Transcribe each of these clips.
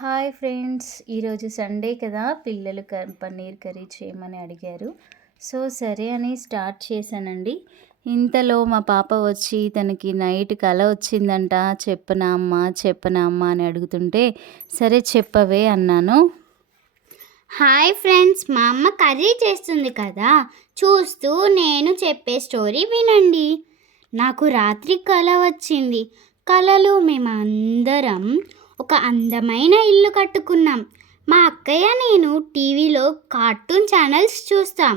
Hi friends, ఈరోజు Sunday కదా, పిల్లలు పన్నీర్ కర్రీ చేయమని అడిగారు. సో సరే అని స్టార్ట్ చేశానండి. ఇంతలో మా పాప వచ్చి తనకి నైట్ కల వచ్చిందంట. చెప్పనా అమ్మ చెప్పనా అమ్మ అని అడుగుతుంటే సరే చెప్పవే అన్నాను. హాయ్ ఫ్రెండ్స్, మా అమ్మ కర్రీ చేస్తుంది కదా, చూస్తూ నేను చెప్పే స్టోరీ వినండి. నాకు రాత్రి కల వచ్చింది. కలలో మేమందరం ఒక అందమైన ఇల్లు కట్టుకున్నాం. మా అక్కయ్య నేను టీవీలో కార్టూన్ ఛానల్స్ చూస్తాం.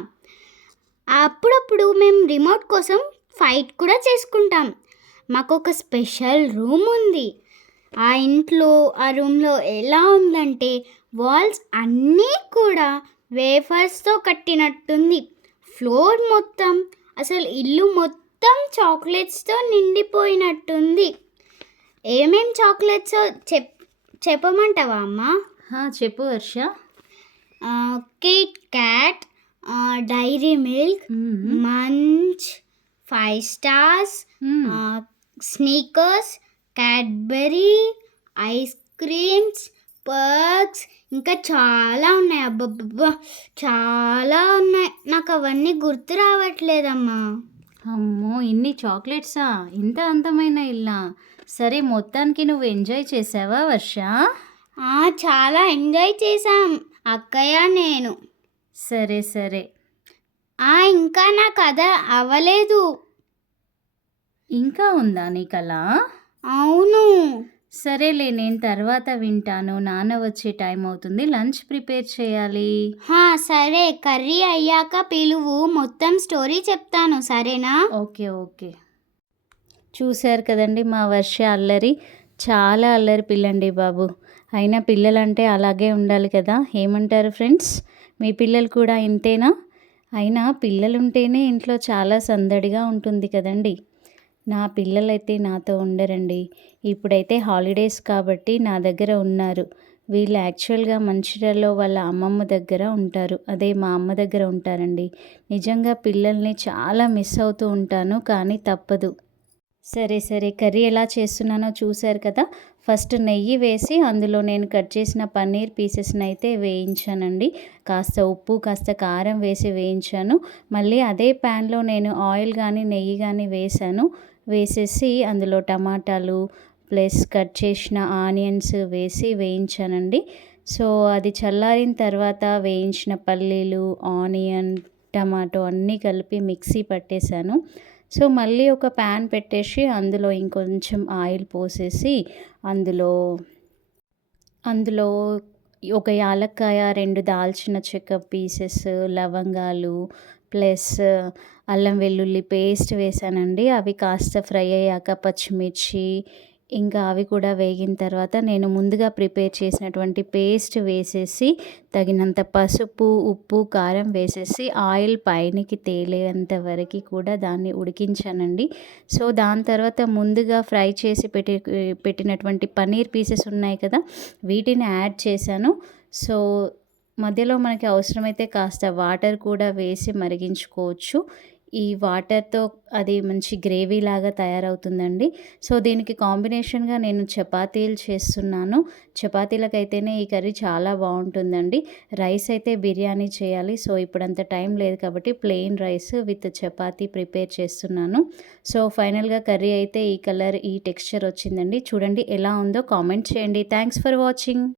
అప్పుడప్పుడు మేము రిమోట్ కోసం ఫైట్ కూడా చేసుకుంటాం. మాకు ఒక స్పెషల్ రూమ్ ఉంది. ఆ రూమ్లో ఎలా ఉందంటే వాల్స్ అన్నీ కూడా వేఫర్స్తో కట్టినట్టుంది. ఫ్లోర్ మొత్తం, అసలు ఇల్లు మొత్తం చాక్లెట్స్తో నిండిపోయినట్టుంది. ఏమేం చాక్లెట్స్ చెప్పమంటావా అమ్మా? చెప్పు Varsha. KitKat, Dairy Milk, Munch, 5 Stars, Snickers, Cadbury, ice creams, Perks, ఇంకా చాలా ఉన్నాయి. అబ్బబ్బబ్బా, చాలా ఉన్నాయి. నాకు అవన్నీ గుర్తు రావట్లేదమ్మా. అమ్మో, ఇన్ని చాక్లెట్సా? ఇంత అందమైన ఇల్లా? సరే, మొత్తానికి నువ్వు ఎంజాయ్ చేసావా వర్ష? చాలా ఎంజాయ్ చేసాం అక్కయ్య నేను. సరే సరే. ఇంకా నా కథ అవ్వలేదు. ఇంకా ఉందా నీ కళ? అవును. సరేలే, నేను తర్వాత వింటాను. నాన్న వచ్చే టైం అవుతుంది, లంచ్ ప్రిపేర్ చేయాలి. సరే, కర్రీ అయ్యాక పిలువు, మొత్తం స్టోరీ చెప్తాను, సరేనా? Okay okay. చూశారు కదండి మా వర్ష అల్లరి. చాలా అల్లరి పిల్లండి బాబు. అయినా పిల్లలంటే అలాగే ఉండాలి కదా, ఏమంటారు ఫ్రెండ్స్? మీ పిల్లలు కూడా ఇంతేనా? అయినా పిల్లలుంటేనే ఇంట్లో చాలా సందడిగా ఉంటుంది కదండి. నా పిల్లలైతే నాతో ఉండరండి. ఇప్పుడైతే హాలిడేస్ కాబట్టి నా దగ్గర ఉన్నారు. వీళ్ళు యాక్చువల్గా మంచిర్యాలలో వాళ్ళ అమ్మమ్మ దగ్గర ఉంటారు. అదే మా అమ్మ దగ్గర ఉంటారండి. నిజంగా పిల్లల్ని చాలా మిస్ అవుతూ ఉంటాను, కానీ తప్పదు. సరే సరే, కర్రీ ఎలా చేస్తున్నానో చూశారు కదా. ఫస్ట్ నెయ్యి వేసి అందులో నేను కట్ చేసిన పన్నీర్ పీసెస్ని అయితే వేయించానండి. కాస్త ఉప్పు కాస్త కారం వేసి వేయించాను. మళ్ళీ అదే ప్యాన్లో నేను ఆయిల్ కానీ నెయ్యి కానీ వేసేసి అందులో టమాటాలు ప్లస్ కట్ చేసిన ఆనియన్స్ వేసి వేయించానండి. సో అది చల్లారిన తర్వాత వేయించిన పల్లీలు, ఆనియన్, టమాటో అన్నీ కలిపి మిక్సీ పట్టేశాను. సో మళ్ళీ ఒక ప్యాన్ పెట్టేసి అందులో ఇంకొంచెం ఆయిల్ పోసేసి అందులో ఒక యాలక్కాయ, 2 దాల్చిన చెక్క పీసెస్, లవంగాలు ప్లస్ అల్లం వెల్లుల్లి పేస్ట్ వేసానండి. అవి కాస్త ఫ్రై అయ్యాక పచ్చిమిర్చి, ఇంకా అవి కూడా వేగిన తర్వాత నేను ముందుగా ప్రిపేర్ చేసినటువంటి పేస్ట్ వేసేసి తగినంత పసుపు, ఉప్పు, కారం వేసేసి ఆయిల్ పైనకి తేలేంత వరకు కూడా దాన్ని ఉడికించానండి. సో దాని తర్వాత ముందుగా ఫ్రై చేసి పెట్టినటువంటి పన్నీర్ పీసెస్ ఉన్నాయి కదా, వీటిని యాడ్ చేశాను. సో మధ్యలో మనకి అవసరమైతే కాస్త వాటర్ కూడా వేసి మరిగించుకోవచ్చు. ఈ వాటర్తో అది మంచి గ్రేవీ లాగా తయారవుతుందండి. సో దీనికి కాంబినేషన్గా నేను చపాతీలు చేస్తున్నాను. చపాతీలకైతేనే ఈ కర్రీ చాలా బాగుంటుందండి. రైస్ అయితే బిర్యానీ చేయాలి. సో ఇప్పుడంత టైం లేదు కాబట్టి plain rice with chapati prepare చేస్తున్నాను. సో ఫైనల్గా కర్రీ అయితే ఈ కలర్, ఈ టెక్స్చర్ వచ్చిందండి. చూడండి ఎలా ఉందో కామెంట్ చేయండి. Thanks for watching.